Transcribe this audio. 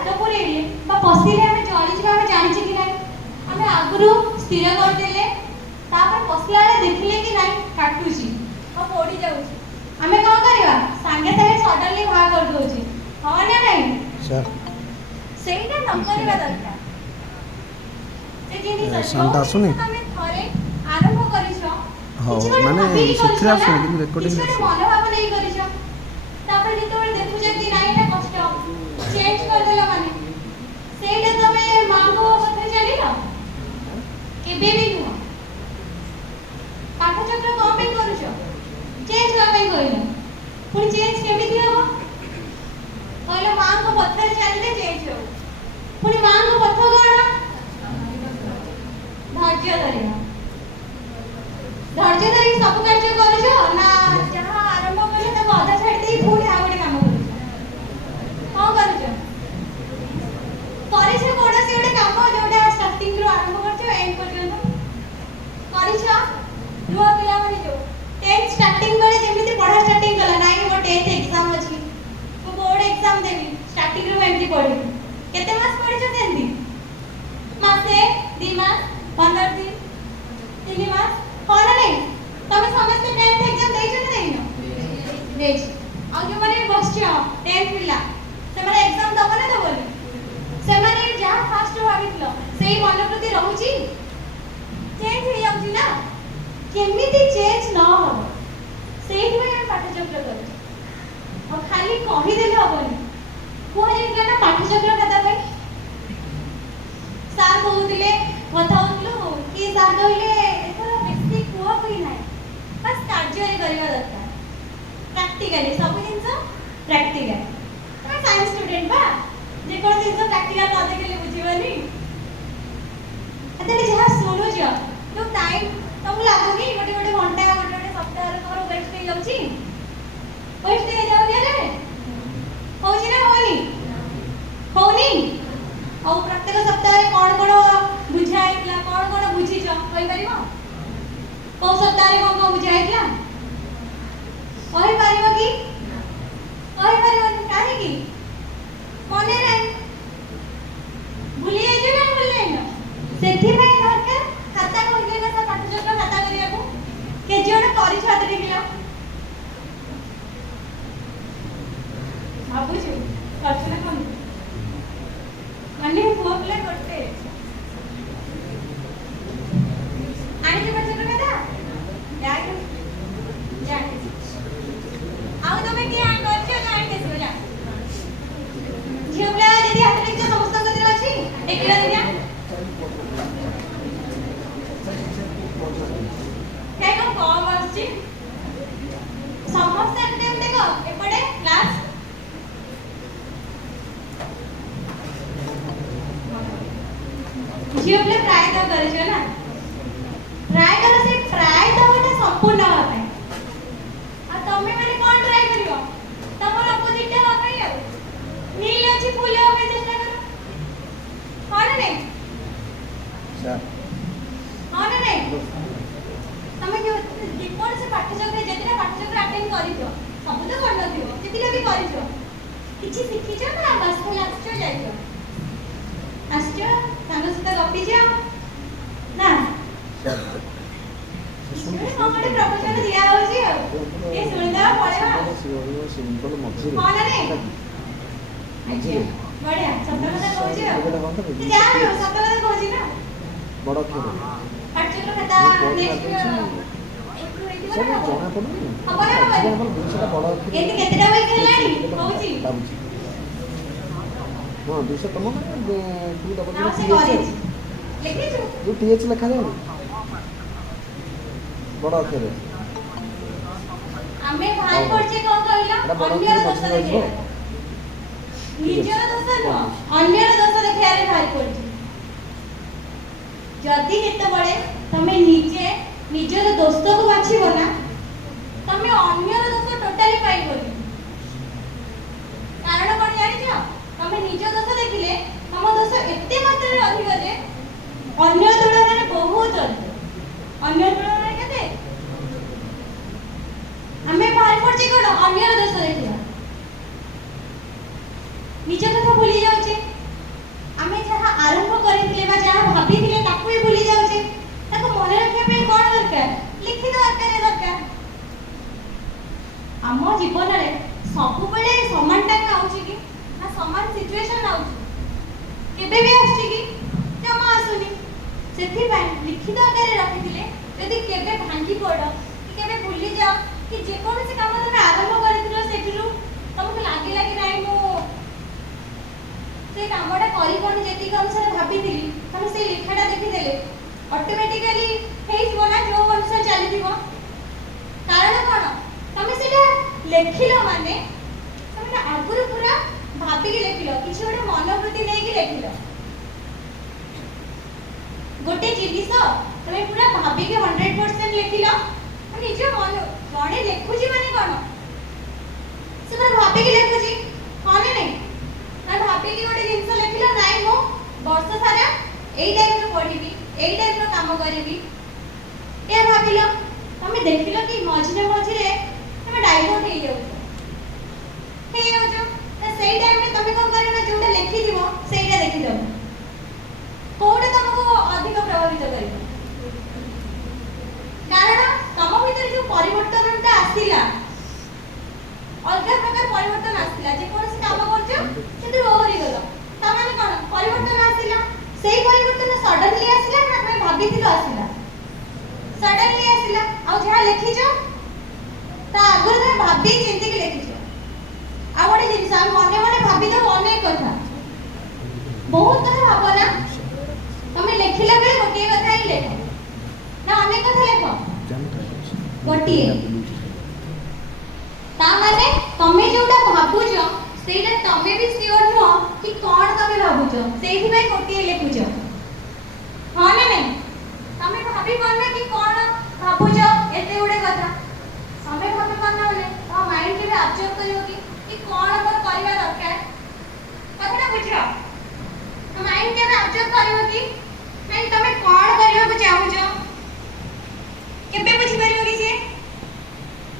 हाथ पुरेले बा पसिले हमें जळी जिबा हमें जानि कि नाही हमें आगुरु स्थिर कर देले तापर पसला रे देखिले कि नाही काटुची और पोड़ी जाउची हमें कौन करवा संगे संगे सडनली भा कर दोची हां ना नहीं सर सेटा न करबा दरकार ए जिनिस शांत आसुनी हमें थरे आरंभ करिछो हां माने सेथरा सुन कि रेकॉर्डिंग मन भाव नहीं करिछो तापर जेतो देखु जे कि नाही ना कष्ट चेंज कर देला माने सेटा तमे मां को पथे चली ना केबे भी नु पाठ चक्र कम पे करूछो चेंज कर पे कहलो पुनी चेंज केमिति हबो कहलो मां को पथे चलीले चेंज हो पुनी मां को पथ कोन धैर्य धरिया धैर्य धरि सब कार्य करूछो ना जहां आरंभ कले त आधा छाड़ दे पुनी आ गोटे काम करूछो कोन करूछो करिछो कोनसी गोटे काम जोटा स्टार्टिंग रो आरंभ करछो एंड पर्यंत करिछो नुआ पिला माने जो 10 स्टार्टिंग बेले जेमिति पढ़ा स्टार्टिंग कला नाही मो 10th एग्जाम अछि मो बोर्ड एग्जाम देबी स्टार्टिंग रो एमती पढ़ी केते मास पढ़िछो तेंती मासे 2 मास 15 दिन 3 मास कोन नहीं तमे समस्त 10th एग्जाम देइछो ना देइनो देइछ आ जो माने बसछो 10th पिला से माने एग्जाम दबो ना दबोनी से माने जहां फास्ट भाबितलो सेही मन प्रति रहउची चेंज हो जाउची ना केमिति चेंज न हो सेही में हम पाठचक्र कर और खाली कहि देले हबनी को जे ना पाठचक्र कथा पे सार कहउतिले कथा होतलो कि सार कहले एथर बेसी कुआ कोई नाही बस कार्य रे करबा दरकार प्रैक्टिकली सब जिंस प्रैक्टिकल हम साइंस स्टूडेंट बा जे कोन जिंस प्रैक्टिकल न देखले बुझिबनी अतले जहां सुनु जो तो टाइम तुम लागोनी गोटे गोटे घंटा गोटे गोटे सप्ताह रे तोर वेस्ट हो जाउची वेस्ट हो जाउ रे होची ना होनी और प्रत्येक सप्ताह रे कोन कोन बुझाइतला कोन कोन बुझिछ कहि परिबो को सप्ताह रे कोन कोन बुझाइतला कहि परिबो कि कहि परिबो काहे कि मने नाही भूली जाइछ ना भूली जाइनो सेथि में दरकार खाता कहले ना सब पाठचक्र खाता करिया को के जण करि छात्र देखिला भाबुछु करछना कोन माने पुआ प्ले करते आनी जे पाठचक्र खाता जाय जाय आउ तमे कि आ करछ जाय के जा झियोला जदी हाथ देखछ समस्त कतिर अछि एकला दिया केनो कॉल आछि समस्त टाइम देखो एपडे क्लास झियो प्ले ट्राई तो करछो ना ट्राई करो से ट्राई तो गोटे संपूर्ण हो पाए आ तमे माने कोन ट्राई करियो तमर अपोजिट हो पाए नील अछि फूल हो के चेष्टा करो हां नहीं सर हां नहीं तमे के कोन से पाठचक्र जेतिला पाठचक्र अटेंड करितो सब तो कर नथियो जेतिला भी करितो किछि सिखिछो ना बस खाली आछो जाइतो आछो संग सहित गपी जा ना सुन हमरे प्रपोजल दिया होची ए सुनदा पड़ेबा सिंपल मझिरे हां ना रे अच्छा बढ़िया सप्ताह में कहूची जा रे सप्ताह में कहूची ना बड़ खेल पाठचक्र खाता नेक्स्ट सब जଣା पडुनी हबना हमर दुसरा बड़ खेल एते केतेटा बाई खेलानी कहूची हां दुसरा तम तू डबल नाउ से कॉलेज लिखि छु जो टीएच लिखा जाए बड़ खेल आमे भाई पड़छे को कहला अन्य दोष देखिया निजर दोष न अन्य दोष देखिया रे भाई पड़छे जदी हेते बळे तमे निजे निजर दोष को बाछिबो ना तमे अन्य दोष टोटली पाइबोनी कारण कोन जानि छ तमे निज दोष देखिले तम दोष एते मात्रा रे अधिक जे अन्य तुलना रे बहुत अधिक अन्य तुलना रे केते हमें बाहर पड़छे कोन अन्य दोष देखिया निज कथा भूली जाउछे ଆମ ଜୀବନରେ ସବୁବେଳେ ସମାନଟା ଆଉଛି କି ନା ସମାନ ସିଚୁଏସନ ଆଉଛି କେବେ ବି ଆସୁଛି କି ଜମା ଆସୁନି ସେଥିପାଇଁ ଲିଖିତ ଆକାରରେ ରଖିଥିଲେ ଯଦି କେବେ ଭାଙ୍ଗି ପଡ କି କେବେ ଭୁଲି ଯାଅ କି ଯେକୌଣସି କାମ ତମେ ଆରମ୍ଭ କରିଥିଲ ସେଠିରୁ ତମକୁ ଲାଗିଲା କି ନାଇଁ ମୁଁ ସେ କାମଟା କରିପାରୁନି ଯେତିକି ଅନୁସାରେ ଭାବିଥିଲି ତମେ ସେଇ ଲେଖାଟା ଦେଖିଦେଲେ ଅଟୋମେଟିକାଲି ହେଇଯିବ ନା ଯୋଉ ଅନୁସାରେ ଚାଲିଥିବ କାରଣ କ'ଣ ତମେ ସେଇଟା ଲେଖିଲ ମାନେ ତମେ ଆଗରୁ ପୁରା ଭାବିକି ଲେଖିଲ କିଛି ଗୋଟେ ମନୋବୃତ୍ତି ନେଇକି ଲେଖିଲ ଗୋଟେ ଜିନିଷ ତମେ ପୁରା ଭାବିକି 100% ଲେଖିଲ ନିଜ ମନ ଜଣେ ଲେଖୁଛି ମାନେ କ'ଣ ସେ ପୁରା ଭାବିକି ଲେଖୁଛି ହଁ ନା ନାଇଁ ନା ଭାବିକି ଗୋଟେ ଜିନିଷ ଲେଖିଲ ନାଇଁ ମୁଁ ବର୍ଷ ସାରା ଏଇ ଟାଇପର ପଢିବି ଏଇ ଟାଇପର କାମ କରିବି ଏ ଭାବିଲ ତମେ ଦେଖିଲ କି ମଝିରେ ମଝିରେ ତମେ ଡାଇଭର୍ଟ ହେଇଯାଉଛ ନା ସେଇ ଟାଇମରେ ତମେ କ'ଣ କରିବ ନା ଯୋଉଟା ଲେଖିଥିବ ସେଇଟା ଦେଖିଦବ କୋଉଟା ତମକୁ ଅଧିକ ପ୍ରଭାବିତ କରିବ କାରଣ ତମ ଭିତରେ ଯୋଉ ପରିବର୍ତ୍ତନଟା ଆସିଲା ଅଲଗା ପ୍ରକାର ପରିବର୍ତ୍ତନ ଆସିଲା ଯେକୌଣସି କାମ କରୁଛ କିନ୍ତୁ ଓହରିଗଲ ତାମାନେ କ'ଣ ପରିବର୍ତ୍ତନ ଆସିଲା ସେଇ ପରିବର୍ତ୍ତନ ସଡନଲି ଆସିଲା ନା ତମେ ଭାବିଥିଲ ଆସିଲା ସଡନଲି ଆସିଲା ଆଉ ଯାହା ଲେଖିଛ ତା ଆଗରୁ ତମେ ଭାବି ଚିନ୍ତିକି ଲେଖିଛ ଆଉ ଗୋଟେ ଜିନିଷ ଆମେ ମନେ ମନେ ଭାବିଦଉ ଅନେକ କଥା ବହୁତ କଥା ଭାବ ନା ତମେ ଲେଖିଲା ବେଳେ ଗୋଟିଏ କଥା ହିଁ ଲେଖ ନା ଅନେକ କଥା ଲେଖ ଗୋଟିଏ ତାମାନେ ତମେ ଯୋଉଟା ଭାବୁଛ ସେଇଟା ତମେ ବି ସିଓର ନୁହଁ କି କ'ଣ ତମେ ଭାବୁଛ ସେଇଥିପାଇଁ ଗୋଟିଏ ଲେଖୁଛ ହଁ ନା ନାଇଁ ତମେ ଭାବି ପାରୁନ କି କ'ଣ ଭାବୁଛ ଏତେ ଗୁଡ଼େ କଥା ତମେ ଭାବି ପାରୁନ ବୋଲେ ତମ ମାଇଣ୍ଡ କେବେ ଆବଜର୍ଭ କରିବ କି କ'ଣ ମୋର କରିବା ଦରକାର କଥାଟା ବୁଝ ତମ ମାଇଣ୍ଡ କେବେ ଆବଜର୍ଭ କରିବ କି